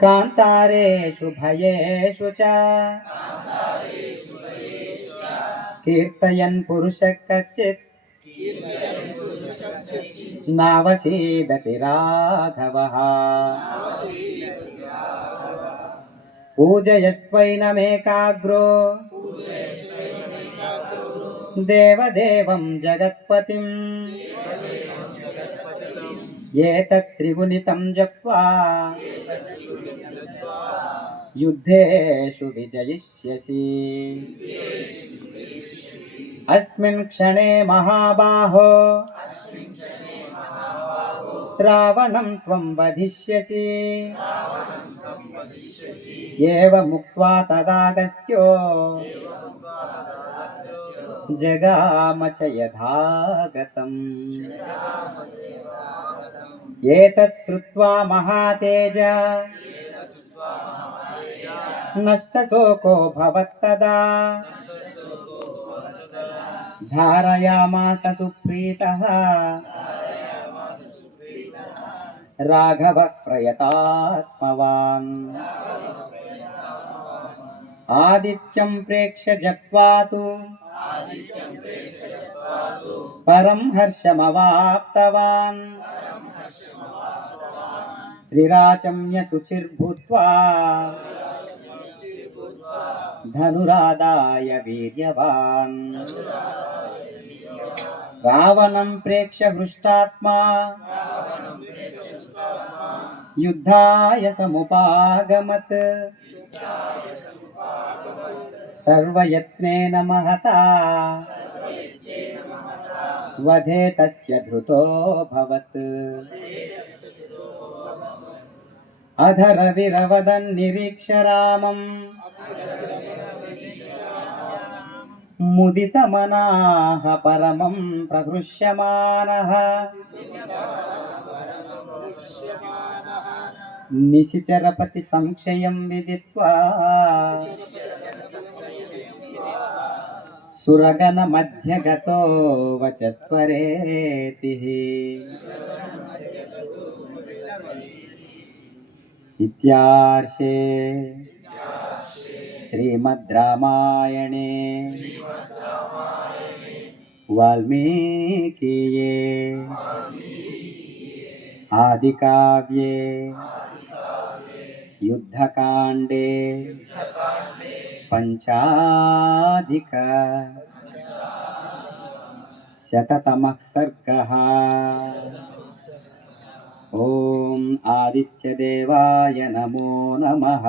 कान्तारेषु भयेषु च कीर्तयन् पुरुषः कच्चित् नावसीदति राघवः। पूजयस्त्वैनमेकाग्रो देवदेवं जगत्पतिम् एतत् त्रिगुणितं जप्त्वा युद्धेषु विजयिष्यसि। अस्मिन् क्षणे महाबाहो रावणं त्वं वधिष्यसि। एवमुक्त्वा तदागस्त्यो जगाम च यथागतम्। एतत् श्रुत्वा महातेज नष्टशोको भवत्तदा धारयामास सुप्रीतः राघवः प्रयतात्मवान्। आदित्यं प्रेक्ष्य जप्त्वा तु परं हर्षमवाप्तवान्। त्रिराचम्य शुचिर्भूत्वा धनुरादाय वीर्यवान्। रावणं प्रेक्ष्य हृष्टात्मा युद्धाय समुपागमत्। सर्वयत्नेन महता वधे तस्य धृतोऽभवत्। अधरविरवदन् निरीक्ष्य रामम् मुदितमनाः परमं प्रहृष्यमानः। निशिचरपति संशयं विदित्वा सुरगण मध्यगतो वचस्त्वरेतिः। इत्यार्षे श्रीमद् रामायणे वाल्मीकीये आदिकाव्ये युद्धकाण्डे पंचाधिकशततमः सर्गः। ॐ आदित्यदेवाय नमो नमः।